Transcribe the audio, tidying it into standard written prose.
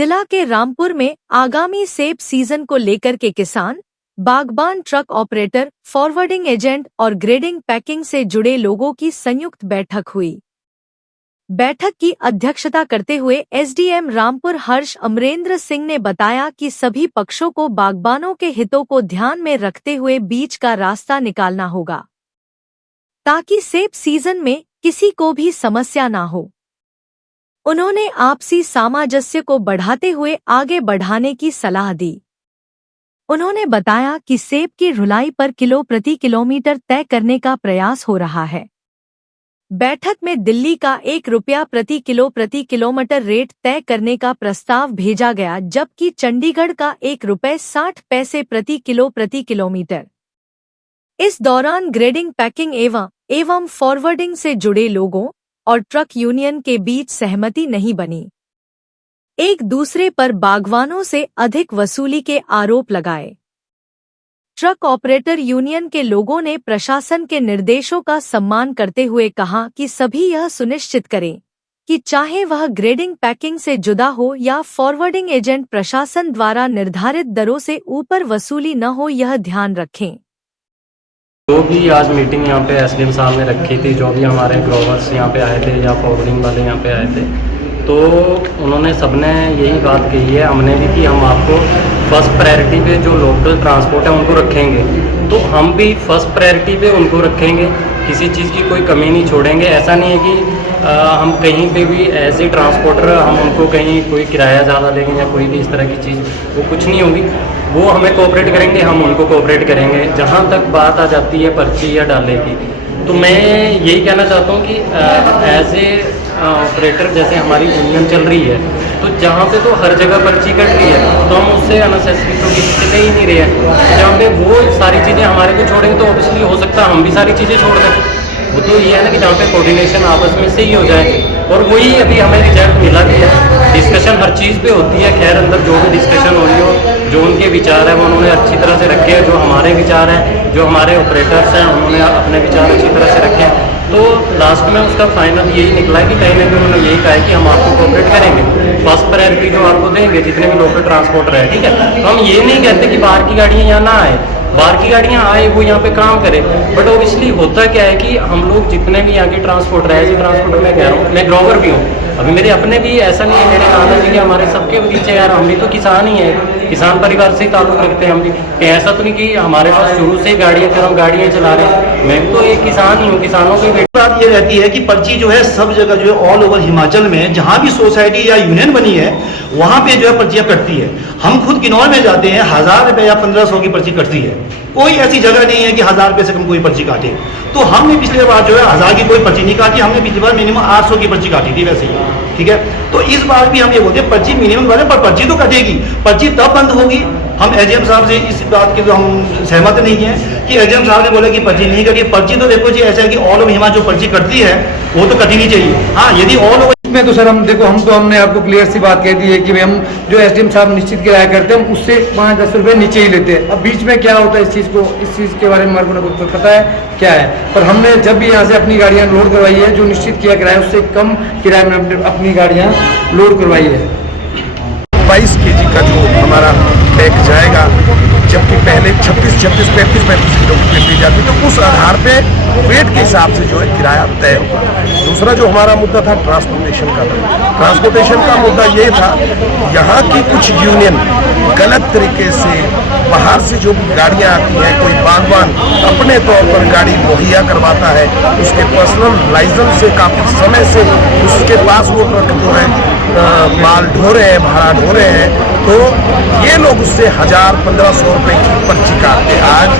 जिला के रामपुर में आगामी सेब सीजन को लेकर के किसान, बागबान, ट्रक ऑपरेटर, फॉरवर्डिंग एजेंट और ग्रेडिंग पैकिंग से जुड़े लोगों की संयुक्त बैठक हुई। बैठक की अध्यक्षता करते हुए एसडीएम रामपुर हर्ष अमरेंद्र सिंह ने बताया कि सभी पक्षों को बागबानों के हितों को ध्यान में रखते हुए बीच का रास्ता निकालना होगा, ताकि सेब सीजन में किसी को भी समस्या ना हो। उन्होंने आपसी सामंजस्य को बढ़ाते हुए आगे बढ़ाने की सलाह दी। उन्होंने बताया कि सेब की ढुलाई पर किलो प्रति किलोमीटर तय करने का प्रयास हो रहा है। बैठक में दिल्ली का ₹1 प्रति किलो प्रति किलोमीटर रेट तय करने का प्रस्ताव भेजा गया, जबकि चंडीगढ़ का ₹1.60 प्रति किलो प्रति किलोमीटर। इस दौरान ग्रेडिंग, पैकिंग एवं फॉरवर्डिंग से जुड़े लोगों और ट्रक यूनियन के बीच सहमति नहीं बनी। एक दूसरे पर बागवानों से अधिक वसूली के आरोप लगाए। ट्रक ऑपरेटर यूनियन के लोगों ने प्रशासन के निर्देशों का सम्मान करते हुए कहा कि सभी यह सुनिश्चित करें कि चाहे वह ग्रेडिंग, पैकिंग से जुदा हो या फॉरवर्डिंग एजेंट, प्रशासन द्वारा निर्धारित दरों से ऊपर वसूली न हो, यह ध्यान रखें। जो भी आज मीटिंग यहाँ पे एसडीएम साहब ने रखी थी, जो भी हमारे ग्रोवर्स यहाँ पे आए थे या फॉरवर्डिंग वाले यहाँ पे आए थे, तो उन्होंने सबने यही बात कही है, हमने भी, कि हम आपको फर्स्ट प्रायोरिटी पे जो लोकल ट्रांसपोर्ट है उनको रखेंगे, तो हम भी फर्स्ट प्रायोरिटी पे उनको रखेंगे, किसी चीज़ की कोई कमी नहीं छोड़ेंगे। ऐसा नहीं है कि हम कहीं पे भी एज ए ट्रांसपोर्टर हम उनको कहीं कोई किराया ज़्यादा लेंगे या कोई भी इस तरह की चीज़, वो कुछ नहीं होगी। वो हमें कोऑपरेट करेंगे, हम उनको कोऑपरेट करेंगे। जहाँ तक बात आ जाती है पर्ची या डाले की, तो मैं यही कहना चाहता हूँ कि एज ए ऑपरेटर, जैसे हमारी यूनियन चल रही है, तो जहाँ पे तो हर जगह पर्ची कट रही है, तो हम उससे अननेसेसरी तो किसी ले ही नहीं रहे हैं। जहाँ पे वो सारी चीज़ें हमारे को छोड़ेंगे तो ऑब्वियसली हो सकता है हम भी सारी चीज़ें छोड़ दें। वो तो ये है ना कि जहाँ पे कोऑर्डिनेशन आपस में से ही हो जाए, और वही अभी हमें रिजल्ट मिला भी है। डिस्कशन हर चीज़ पे होती है, खैर अंदर जो भी डिस्कशन हो रही हो, जो उनके विचार है वो उन्होंने अच्छी तरह से रखे हैं, जो हमारे विचार हैं, जो हमारे ऑपरेटर्स हैं, उन्होंने अपने विचार अच्छी तरह से रखे हैं। तो लास्ट में उसका फाइनल यही निकला है कि कहीं ना कहीं उन्होंने यही कहा है कि हम आपको कोऑपरेट करेंगे, फर्स्ट प्रायोरिटी जो आपको देंगे जितने भी लोकल ट्रांसपोर्टर है, ठीक है। तो हम ये नहीं कहते कि बाहर की गाड़ियाँ यहाँ ना आए, बाहर की गाड़ियाँ आए, वो यहाँ पे काम करें, बट ऑब्वियसली होता क्या है कि हम लोग जितने भी यहाँ के ट्रांसपोर्टर है, ट्रांसपोर्टर मैं कह रहा हूँ, मैं ग्रोवर भी हूँ, अभी मेरे अपने भी, ऐसा नहीं है मेरे नाना जी के, हमारे सबके बगीचे यार, हम भी तो किसान ही हैं, किसान परिवार से ही ताल्लुक रखते हैं हम भी। ऐसा तो नहीं कि हमारे पास शुरू से ही गाड़ियाँ, फिर हम गाड़ियाँ चला रहे हैं। मैं भी तो एक किसान ही हूँ, किसानों की बात ये रहती है कि पर्ची जो है सब जगह जो है ऑल ओवर हिमाचल में जहाँ भी सोसाइटी या यूनियन बनी है वहाँ पे जो है पर्चियाँ कटती है। हम खुद किन्नौर में जाते हैं, 1000 रुपये या 1500 की पर्ची कटती है। कोई ऐसी जगह नहीं है कि 1000 रुपये से कम कोई पर्ची काटे। तो हमने पिछली बार जो है 1000 की कोई पर्ची नहीं काटी, हमने पिछली बार मिनिमम 800 की पर्ची काटी थी वैसे ही, ठीक है। तो इस बार भी हम ये बोलते हैं पर्ची मिनिमम वाले, पर पर्ची तो कटेगी। पर्ची तब बंद होगी, हम एसडीएम साहब से इस बात के तो हम सहमत नहीं हैं कि एसडीएम साहब ने बोला कि पर्ची नहीं कटी। पर्ची तो देखो जी ऐसा है कि ऑल ओवर हिमाचल जो पर्ची कटती है वो तो कटनी चाहिए। हाँ, यदि ऑल ओवर में तो सर हम देखो, हमने आपको क्लियर सी बात कह दी है कि भाई हम जो एसडीएम साहब निश्चित किराया करते हैं, हम उससे 5-10 रुपये नीचे ही लेते हैं। अब बीच में क्या होता है इस चीज़ के बारे में हमारे को कुछ पता है क्या है, पर हमने जब भी यहाँ से अपनी गाड़ियाँ लोड करवाई है, जो निश्चित किया किराया उससे कम किराए में अपनी गाड़ियाँ लोड करवाई है। 22 kg का जो हमारा पैक जाएगा, जबकि पहले 36, 35 किलोमीटर दी जाती, तो उस आधार पे वेट के हिसाब से जो है किराया तय होगा। दूसरा जो हमारा मुद्दा था ट्रांसपोर्टेशन का था। ट्रांसपोर्टेशन का मुद्दा ये था, यहाँ की कुछ यूनियन गलत तरीके से बाहर से जो गाड़ियाँ आती हैं, कोई बागवान अपने तौर पर गाड़ी मुहैया करवाता है, उसके पर्सनल लाइसेंस से काफ़ी समय से उसके पास वो ट्रक जो है माल ढो रहे हैं, भाड़ा ढो रहे हैं, तो ये लोग उससे 1000-1500 रुपए की पर्ची काटते हैं। आज